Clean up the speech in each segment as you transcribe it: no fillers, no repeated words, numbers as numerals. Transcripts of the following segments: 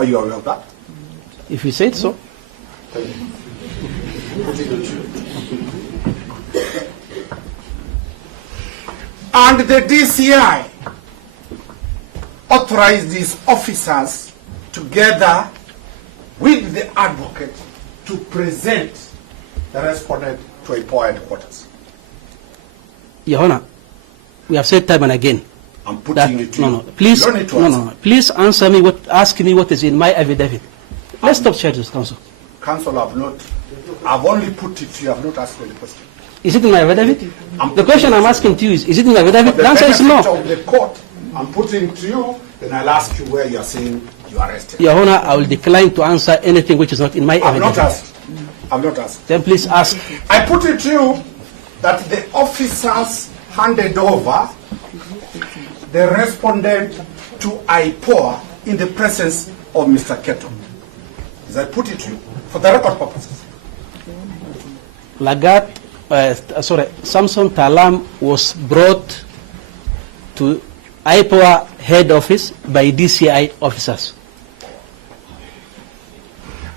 Are you aware of that? If you said so. And the DCI authorized these officers together with the advocate to present the respondent to Ipoa headquarters. Your Honor, we have said time and again. I'm putting it to you. Please, you don't need to answer. Please answer me. Ask me what is in my affidavit. Let's stop charges, Counsel. Counsel, I've only put it to you. I've not asked any question. Is it in my affidavit? The question I'm asking to you is it in my affidavit? The answer is no. Of the court, I'm putting to you, then I'll ask you where you're saying you are arrested. Your Honor, I will decline to answer anything which is not in my affidavit. I've not asked. Then please ask. I put it to you that the officers handed over the respondent to Ipoa in the presence of Mr. Keto. As I put it to you, for the record purposes. Samson Talam was brought to Ipoa head office by DCI officers.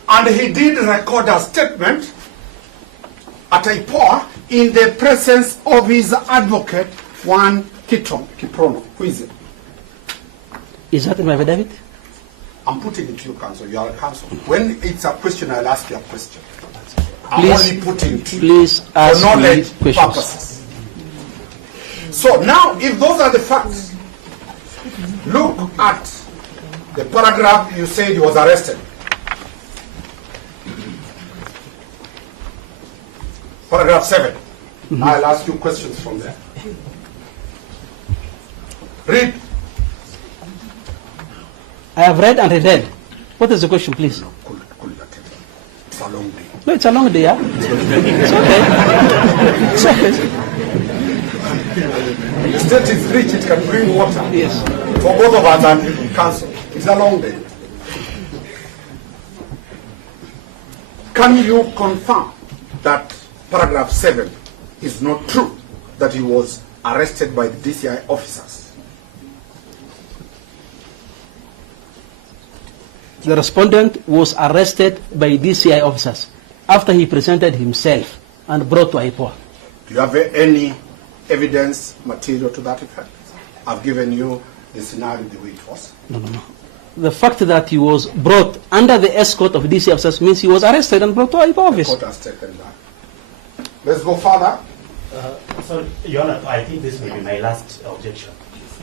And he did record a statement at Ipoa in the presence of his advocate, Juan Kiprono. Who is it? Is that in my affidavit? I'm putting it to you, counsel. You are a counsel. When it's a question, I'll ask you a question. Please, I'm only putting it to you please ask for knowledge me purposes. So now, if those are the facts, look at the paragraph you said he was arrested. Paragraph 7. Now I'll ask you questions from there. Read. I have read and read. What is the question, please? It's a long day. No, it's a long day, yeah? It's okay. It's okay. The state is rich, it can bring water. Yes. For both of us and council. It's a long day. Can you confirm that paragraph 7 is not true, that he was arrested by the DCI officers? The respondent was arrested by DCI officers after he presented himself and brought to Ipoa. Do you have any evidence material to that effect? I've given you the scenario the way it was. No. The fact that he was brought under the escort of DCI officers means he was arrested and brought to Ipoa office. The court has taken that. Let's go further. Sorry, Your Honor, I think this will be my last objection.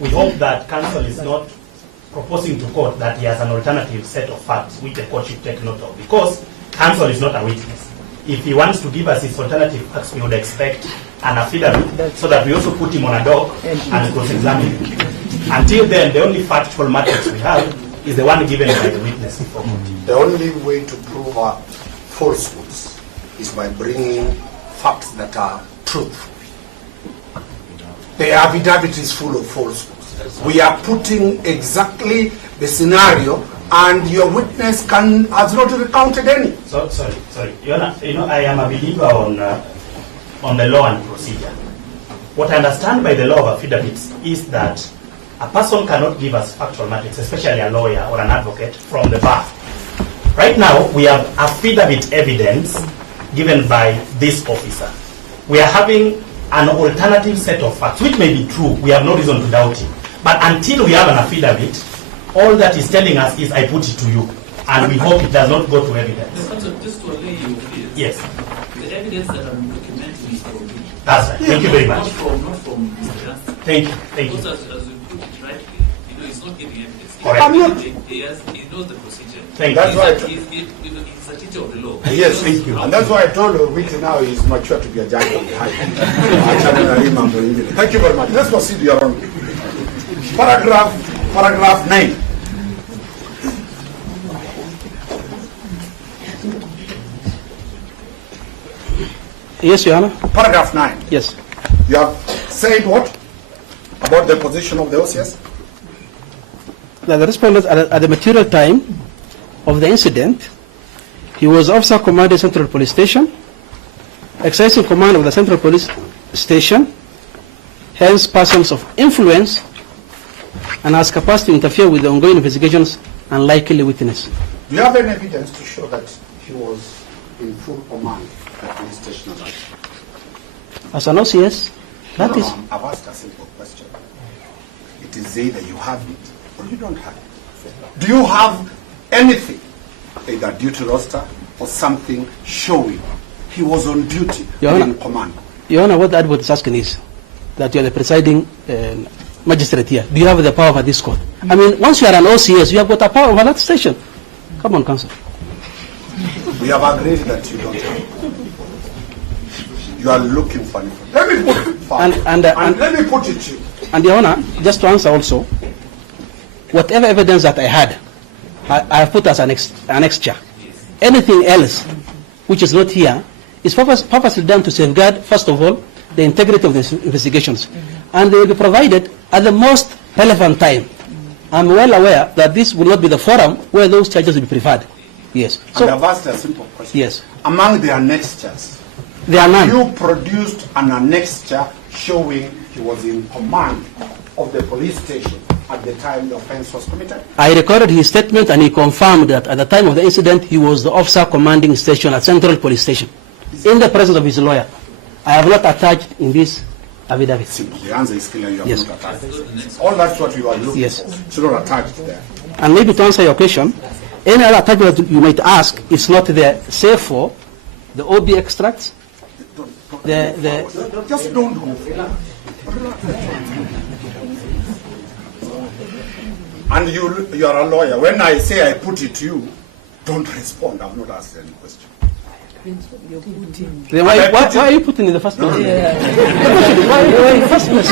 We hope that counsel is not proposing to court that he has an alternative set of facts which the court should take note of, because counsel is not a witness. If he wants to give us his alternative facts, we would expect an affidavit so that we also put him on a dock and cross-examine him. Until then, the only factual matrix we have is the one given by the witness before court. The only way to prove falsehoods is by bringing facts that are truthful. The affidavit is full of falsehoods. We are putting exactly the scenario, and your witness has not recounted any. Sorry. Your Honor, I am a believer on the law and procedure. What I understand by the law of affidavits is that a person cannot give us factual matrix, especially a lawyer or an advocate, from the bar. Right now, we have affidavit evidence given by this officer. We are having an alternative set of facts, which may be true. We have no reason to doubt it. But until we have an affidavit, all that is telling us is, I put it to you. And we hope it does not go to evidence. Just to allay your fears. Yes. The evidence that I'm documenting is from you. That's right. Thank you very much. Not from Mr. Danstan. Thank you. Because as you put it rightly, he's not giving evidence. Correct. He knows the procedure. Thank you. That's right. He's a teacher of the law. Yes, thank you. And that's why I told you, Wiki now is mature to be a judge of the high court. Thank you very much. Let's proceed, Your Honor. Paragraph 9. Yes, Your Honor. Paragraph 9. Yes. You have said what about the position of the OCS? Now, the respondent at the material time of the incident, he was officer commanding Central Police Station, exercising command of the Central Police Station, hence persons of influence, and has capacity to interfere with the ongoing investigations unlikely witness. Do you have any evidence to show that he was in full command at the police station? As an OCS, that is. No, I've asked a simple question. It is either you have it or you don't have it. Do you have anything, either duty roster or something showing he was on duty in command? Your Honor, what the advocate is asking is that you are the presiding magistrate here. Do you have the power over this court? I mean, once you are an OCS, you have got the power over that station. Come on, counsel. We have agreed that you don't have. You are looking for it. Let me put it forward. And let me put it to you. And Your Honor, just to answer also, whatever evidence that I had, I have put as an extra. Anything else which is not here is purposely done to safeguard, first of all, the integrity of the investigations. And they will be provided at the most relevant time. I'm well aware that this will not be the forum where those charges will be preferred. Yes. So, and I've asked a simple question. Yes. Among the annexures, there are none. You produced an annexure showing he was in command of the police station at the time the offense was committed? I recorded his statement and he confirmed that at the time of the incident he was the officer commanding station at Central Police Station in the presence of his lawyer. I have not attached in this affidavit. The answer is clear, you have not attached. All that's what you are looking for. It's not attached there. And maybe to answer your question, any other attachment that you might ask is not there, save for the OB extracts. Just don't go. And you are a lawyer. When I say I put it to you, don't respond. I've not asked any question. Then why are you putting in the first place? Why in the first place?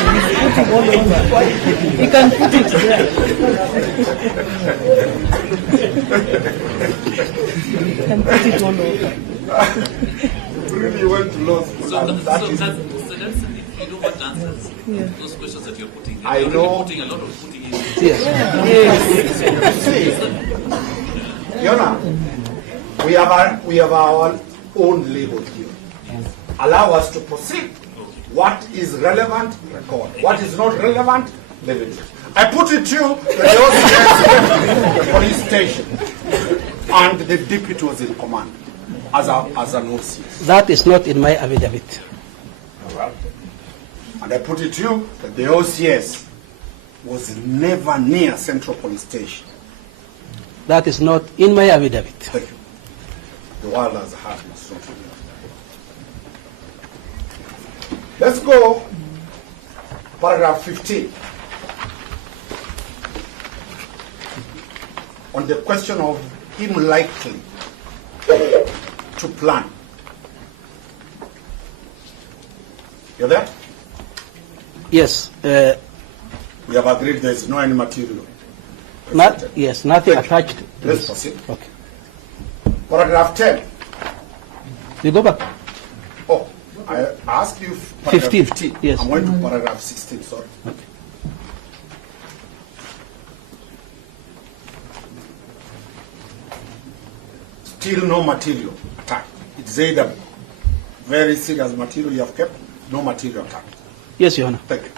You can put it there. You can put it all over. Really went to law school. So Danstan, if you know what answers, those questions that you're putting, I know. putting a lot of putting in. Yes. Yona, we have our own label here. Allow us to proceed. What is relevant, record. What is not relevant, leave it. I put it to you that the police station and the deputy was in command as an OCS. That is not in my affidavit. And I put it to you that the OCS was never near Central Police Station. That is not in my affidavit. Thank you. The world has heard my story. Let's go paragraph 15. On the question of him likely to plan. You're there? Yes. We have agreed there is no any material. Yes, nothing attached to Let's this. proceed. Okay. Paragraph 10. You go back. Oh, I asked you paragraph 15. Yes. I'm going to paragraph 16, sorry. Okay. Still no material attacked. It's either very serious material you have kept, no material attacked. Yes, Your Honor. Thank you.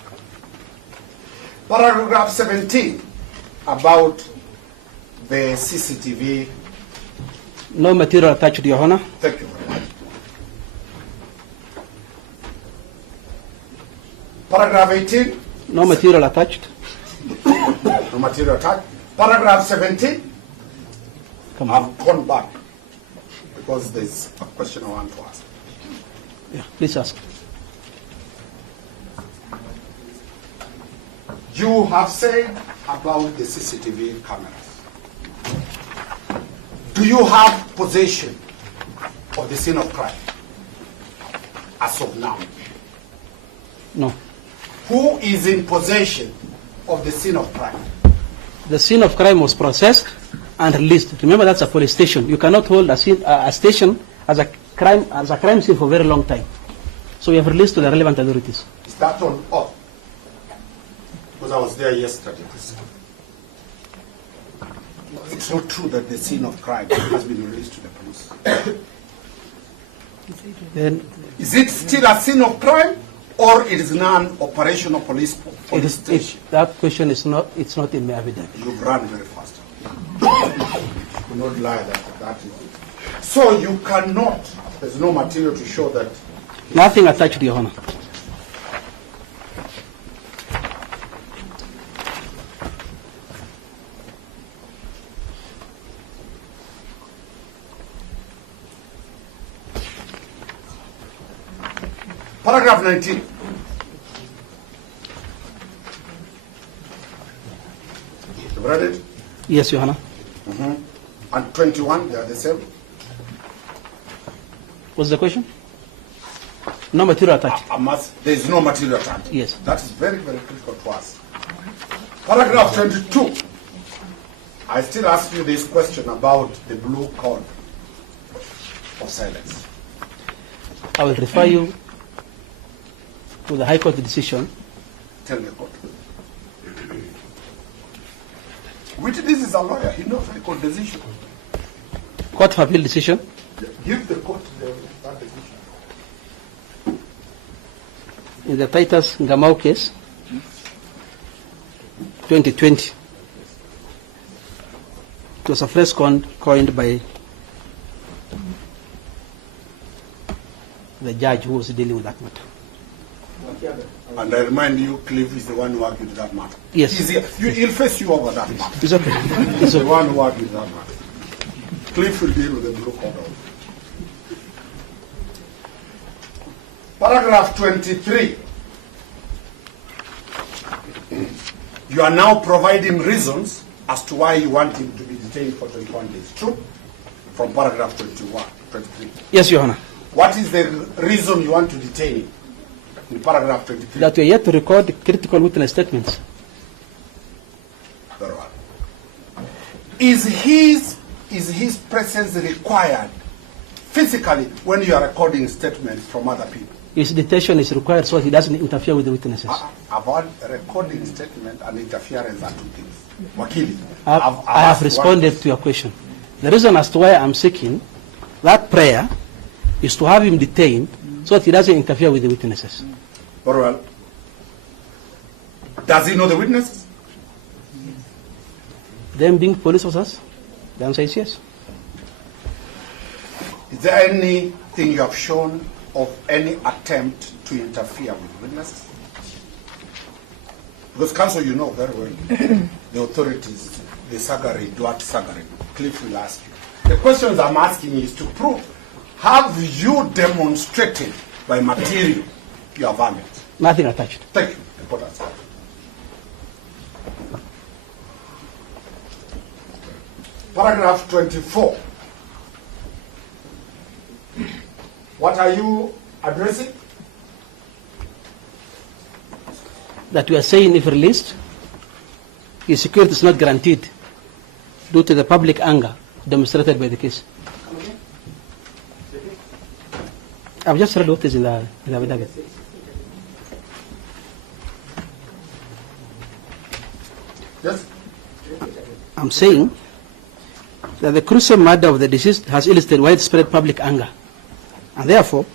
Paragraph 17 about the CCTV. No material attached, Your Honor. Thank you very much. Paragraph 18. No material attached. No material attached. Paragraph 17. I've gone back because there's a question I want to ask. Yeah, please ask. You have said about the CCTV cameras. Do you have possession of the scene of crime as of now? No. Who is in possession of the scene of crime? The scene of crime was processed and released. Remember, that's a police station. You cannot hold a station as a crime scene for a very long time. So we have released to the relevant authorities. Is that on off? Because I was there yesterday. It's not true that the scene of crime has been released to the police. Then Is it still a scene of crime, or it is non-operational police station? that question is not. It's not in my affidavit. You've run very fast. not lie that is. So you cannot, there's no material to show that. Nothing attached, Your Honor. Paragraph 19. You've read it? Yes, Your Honor. And 21, they are the same? What's the question? No material attached. There is no material attached. Yes. That is very, very critical to us. Paragraph 22. I still ask you this question about the blue code of silence. I will refer you to the High Court decision. Tell the court. This is a lawyer. He knows High Court decision. Court of Appeal decision. Give the court that decision. In the Titus Ngamau case, 2020. It was a phrase coined by the judge who was dealing with that matter. And I remind you, Cliff is the one who argued that matter. Yes. He'll face you over that matter. It's okay. He's the one who argued that matter. Cliff will deal with the blue code. Paragraph 23. You are now providing reasons as to why you want him to be detained for 21 days. True? From paragraph 23. Yes, Your Honor. What is the reason you want to detain him? In paragraph 23. That we are yet to record critical witness statements. Very well. Is his presence required physically when you are recording statements from other people? His detention is required so he doesn't interfere with the witnesses. About recording statement and interference are two things. Wakili, I have responded to your question. The reason as to why I'm seeking that prayer is to have him detained so that he doesn't interfere with the witnesses. Very well. Does he know the witnesses? Them being police officers? The answer is yes. Is there anything you have shown of any attempt to interfere with witnesses? Because, counsel, you know very well the authorities, the Sagari, Duarte Sagari, Cliff will ask you. The questions I'm asking is to prove, have you demonstrated by material your value? Nothing attached. Thank you. The court has said. Paragraph 24. What are you addressing? That we are saying if released, his security is not guaranteed due to the public anger demonstrated by the case. I've just read what is in the affidavit. Yes? I'm saying that the gruesome murder of the deceased has elicited widespread public anger. And therefore,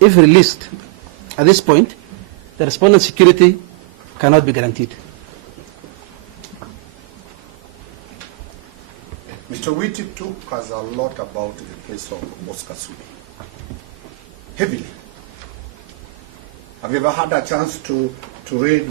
if released at this point, the respondent's security cannot be guaranteed. Mr. Witty took us a lot about the case of Oscar Sudi. Heavily. Have you ever had a chance to read